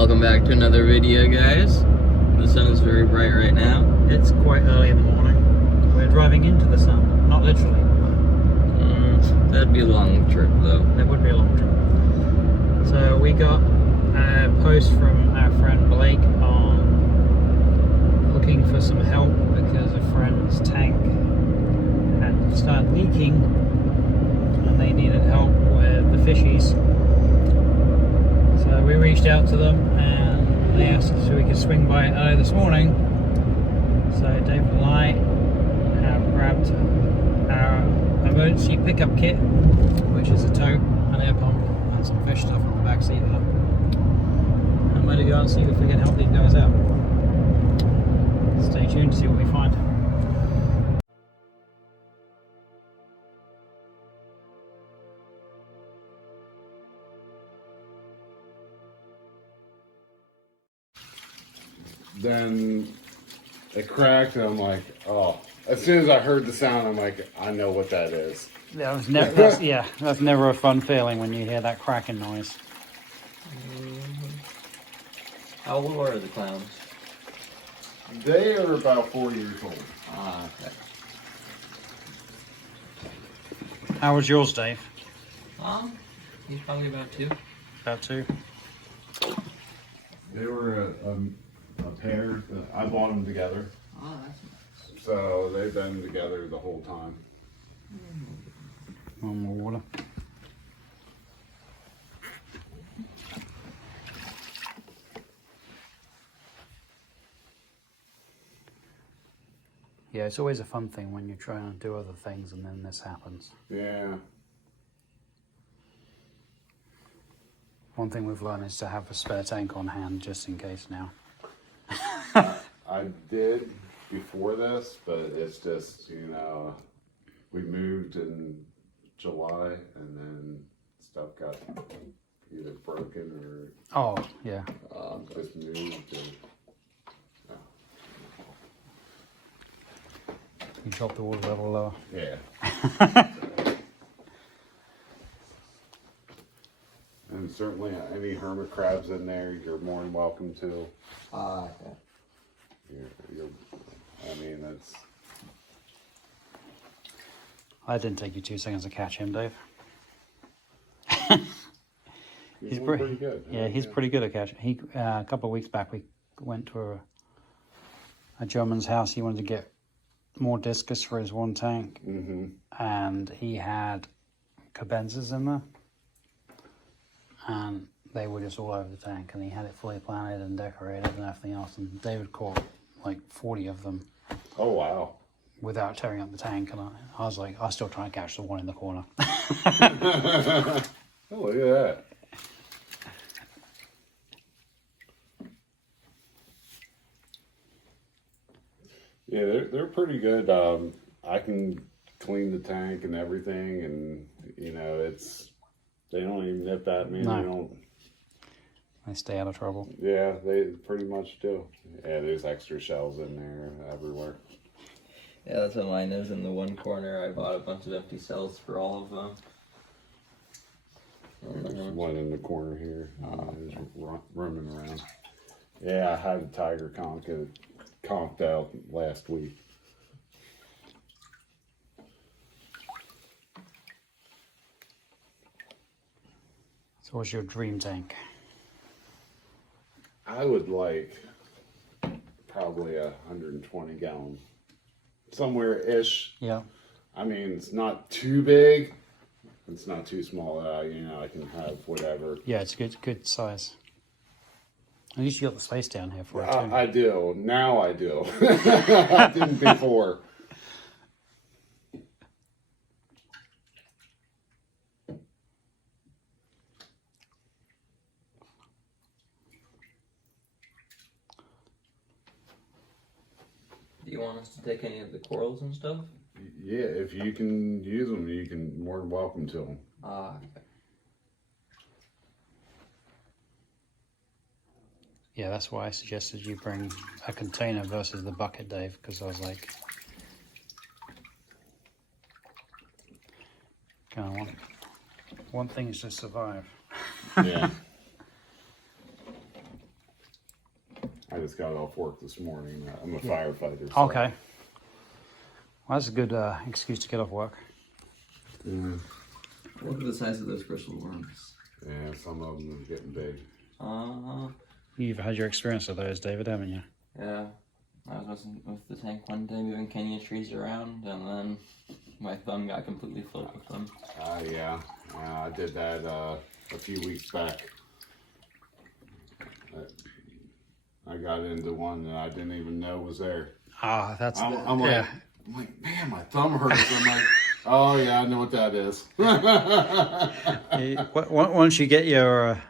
Welcome back to another video, guys. The sun is very bright right now. It's quite early in the morning. We're driving into the sun, not literally. That'd be a long trip, though. That would be a long trip. So we got a post from our friend Blake on looking for some help because a friend's tank had started leaking and they needed help with the fishies. So we reached out to them and they asked us if we could swing by early this morning. So David and I have grabbed our emergency pickup kit, which is a tow, an air pump, and some fish stuff on the back seat there. I'm going to go and see if we can help these guys out. Stay tuned to see what we find. Then it cracked and I'm like, oh. As soon as I heard the sound, I'm like, I know what that is. That was that's never a fun feeling when you hear that cracking noise. How old are the clowns? They are about 4 years old. Ah, okay. How was yours, Dave? He's probably about 2. About 2. They were a pair. I bought them together. Oh, that's nice. So they've been together the whole time. On the water. Yeah, it's always a fun thing when you're trying to do other things and then this happens. Yeah. One thing we've learned is to have a spare tank on hand just in case now. I did before this, but it's just, you know, we moved in July and then stuff got either broken or Oh, yeah. just moved. And, You dropped the water level lower. yeah. And certainly any hermit crabs in there, you're more than welcome to. Ah, okay. I mean, that's... It didn't take you 2 seconds to catch him, Dave. He's pretty good. Yeah, he's pretty good at catching. He a couple of weeks back, we went to a German's house. He wanted to get more discus for his one tank, and he had cabenzas in there, and they were just all over the tank. And he had it fully planted and decorated and everything else. And David caught like 40 of them. Oh wow! Without tearing up the tank, and I was like, I was still trying to catch the one in the corner. Oh, look at that. Yeah, they're pretty good. I can clean the tank and everything, and you know, they don't even nip at me. No. They don't. They stay out of trouble. Yeah, they pretty much do. Yeah, there's extra shells in there everywhere. Yeah, that's what mine is. In the one corner, I bought a bunch of empty cells for all of them. There's one in the corner here. Just roaming around. Yeah, I had a tiger conked out last week. So what's your dream tank? I would like probably 120 gallon, somewhere ish. Yeah. I mean, it's not too big. It's not too small. You know, I can have whatever. Yeah, it's good size. At least you got the space down here for it too. I do. Now I do. I didn't before. Do you want us to take any of the corals and stuff? Yeah, if you can use them, you can more than welcome to them. Ah, okay. Yeah, that's why I suggested you bring a container versus the bucket, Dave, because I was like, kind of one thing is to survive. Yeah. just got off work this morning. I'm a firefighter. So. Okay. Well, that's a good excuse to get off work. Yeah. Look at the size of those bristle worms. Yeah, some of them are getting big. You've had your experience of those, David, haven't you? Yeah. I was with the tank one day moving Kenya trees around, and then my thumb got completely filled with them. Yeah. I did that a few weeks back. I got into one that I didn't even know was there. Ah, that's... I'm like, man, my thumb hurts. I'm like, oh yeah, I know what that is. Once you get your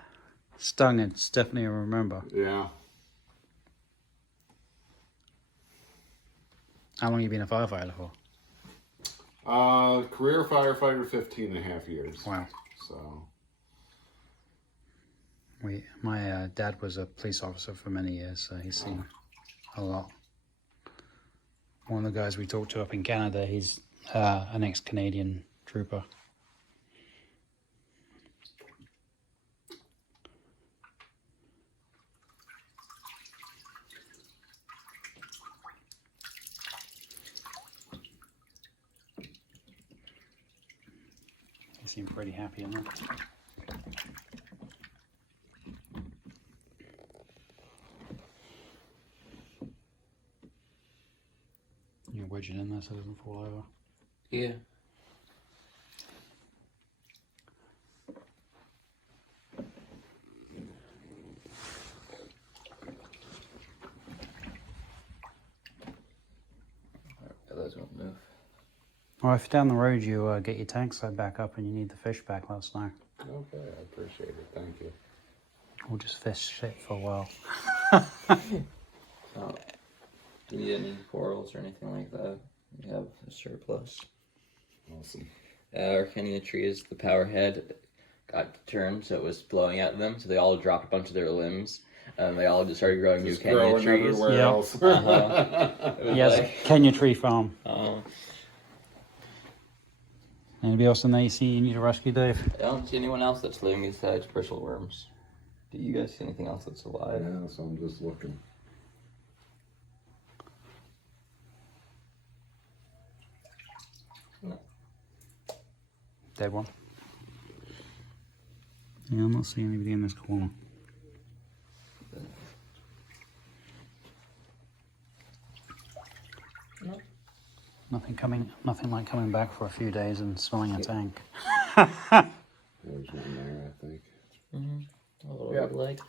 stung, it's definitely a remember. Yeah. How long have you been a firefighter for? Career firefighter, 15.5 years. Wow. So. My dad was a police officer for many years, so he's seen a lot. One of the guys we talked to up in Canada, he's an ex-Canadian trooper. He seemed pretty happy in that. You wedge it in there so it doesn't fall over. Yeah. Those won't move. Well, if down the road you get your tank side back up and you need the fish back, let us know. Okay, I appreciate it. Thank you. We'll just fish it for a while. Do you need any corals or anything like that? We have a surplus. Awesome. Our Kenya trees, the power head got turned, so it was blowing at them, so they all dropped a bunch of their limbs. And they all just started growing new Kenya trees. Everywhere Yeah. else. Yes, Kenya Tree Farm. Oh. Anybody else in there you see you need a rescue, Dave? I don't see anyone else that's living besides bristle worms. Do you guys see anything else that's alive? Yeah, so I'm just looking. No. Dead one. Yeah, I'm not seeing anybody in this corner. No. Nothing like coming back for a few days and smelling a tank. There's one there, I think. Mm-hmm. A little red leg.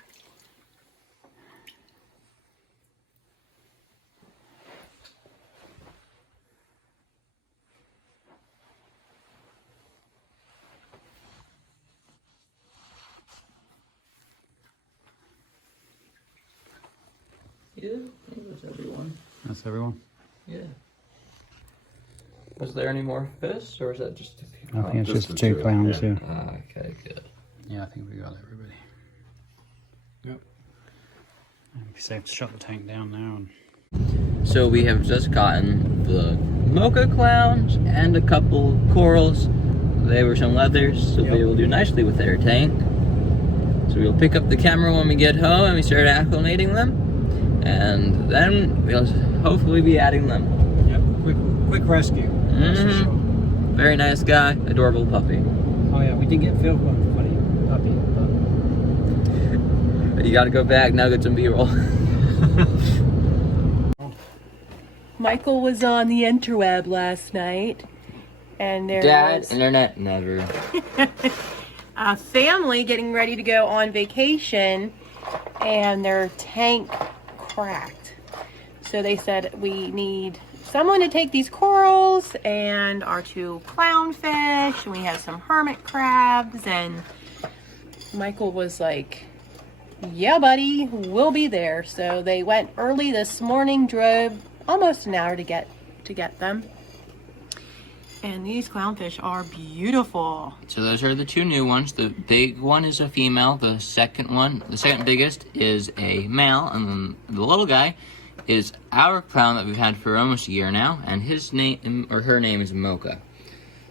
Yeah, I think that's everyone. That's everyone? Yeah. Was there any more fish, or is that just a few? I think it's just just the the two two, clowns, yeah. yeah. Okay, good. Yeah, I think we got everybody. Yep. It'd be safe to shut the tank down now. And So we have just gotten the mocha clowns and a couple corals. They were some leathers, so they will do nicely with their tank. So we'll pick up the camera when we get home and we start acclimating them. And then we'll hopefully be adding them. Yep, quick rescue. That's for sure. Very nice guy, adorable puppy. Oh yeah, we did get filled with a funny puppy, But you gotta go back now, get some B-roll. Michael was on the interweb last night, and there Dad, was internet, never. a family getting ready to go on vacation, and their tank cracked. So they said, we need someone to take these corals and our two clownfish, and we have some hermit crabs, and Michael was like, yeah buddy, we'll be there. So they went early this morning, drove almost an hour to get them. And these clownfish are beautiful. So those are the two new ones. The big one is a female. The second biggest is a male. And then the little guy is our clown that we've had for almost a year now. And his name, or her name, is Mocha.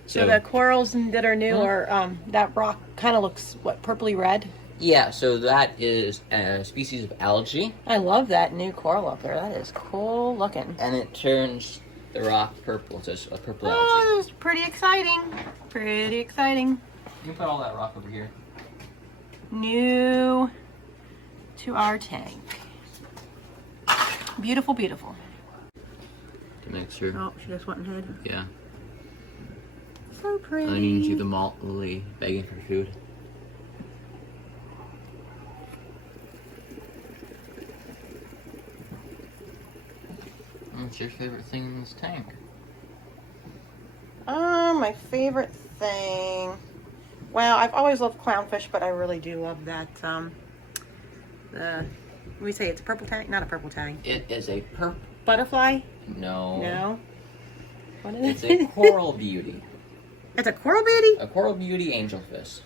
So the corals that are new are, that rock kind of looks, what, purpley red? Yeah, so that is a species of algae, I love that new coral up there. That is cool looking. and it turns the rock purple. So it's a purple algae. Oh, this is pretty exciting. Pretty exciting. You can put all that rock over here. New to our tank. Beautiful, beautiful. To make sure. Oh, she just went ahead. Yeah. So pretty. And then you can see the malt lily begging for food. What's your favorite thing in this tank? My favorite thing. Well, I've always loved clownfish, but I really do love that. We say it's a purple tang, not a purple tang. It is a Butterfly? No. No. What is It's it? a coral beauty. It's a coral beauty. A coral beauty angelfish.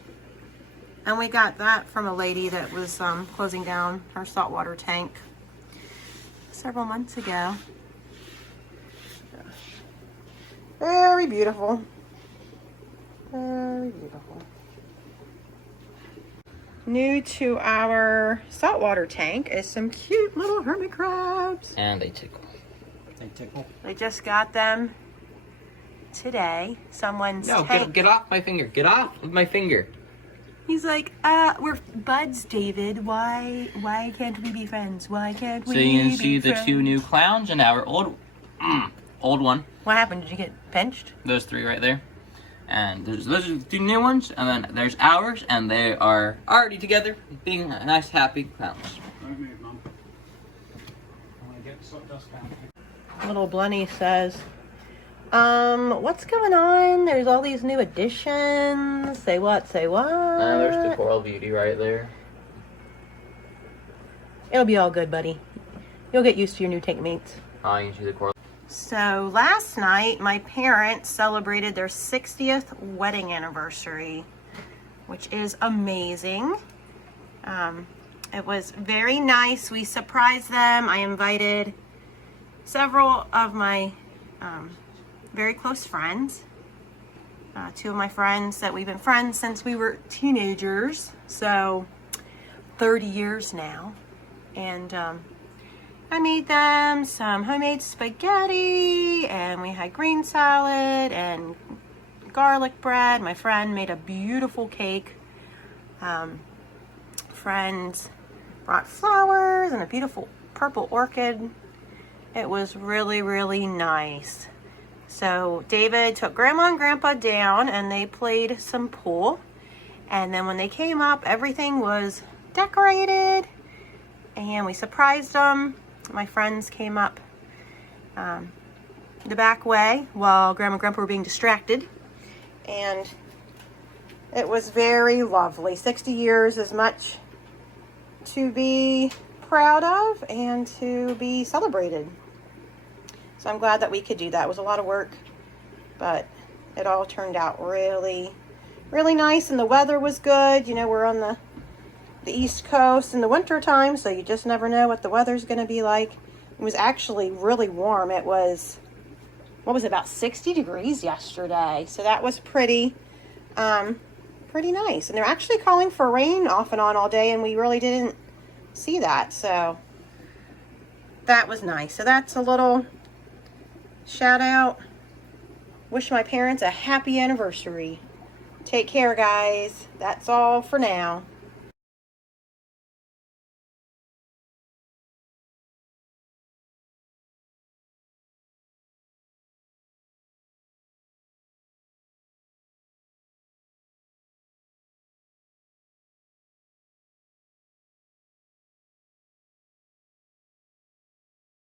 And we got that from a lady that was closing down her saltwater tank several months ago. Very beautiful. Very beautiful. New to our saltwater tank is some cute little hermit crabs. And they tickle. They tickle. I just got them today. Someone's No, tank. get off my finger. Get off of my finger. He's like, we're buds, David. Why can't we be friends? Why can't we So you can be see the friends? two new clowns and our old one. What happened? Did you get pinched? Those three right there. And those are the two new ones. And then there's ours. And they are already together, being nice, happy clowns. Don't move, Mum. I want to get the dust down. Little Blunny says, what's going on? There's all these new additions. Say what? Say what? There's the coral beauty right there. It'll be all good, buddy. You'll get used to your new tank mates. Oh, you can see the coral. So last night, my parents celebrated their 60th wedding anniversary, which is amazing. It was very nice. We surprised them. I invited several of my very close friends. Two of my friends that we've been friends since we were teenagers, so 30 years now. And I made them some homemade spaghetti, and we had green salad and garlic bread. My friend made a beautiful cake. Friends brought flowers and a beautiful purple orchid. It was really, really nice. So David took Grandma and Grandpa down, and they played some pool. And then when they came up, everything was decorated, and we surprised them. My friends came up the back way while Grandma and Grandpa were being distracted, and it was very lovely. 60 years is much to be proud of and to be celebrated. So I'm glad that we could do that. It was a lot of work, but it all turned out really, really nice, and the weather was good. You know, we're on the East Coast in the winter time, so you just never know what the weather's going to be like. It was actually really warm. It was, what was it, about 60 degrees yesterday, so that was pretty nice. And they're actually calling for rain off and on all day, and we really didn't see that, so that was nice. So that's a little shout out. Wish my parents a happy anniversary. Take care, guys. That's all for now.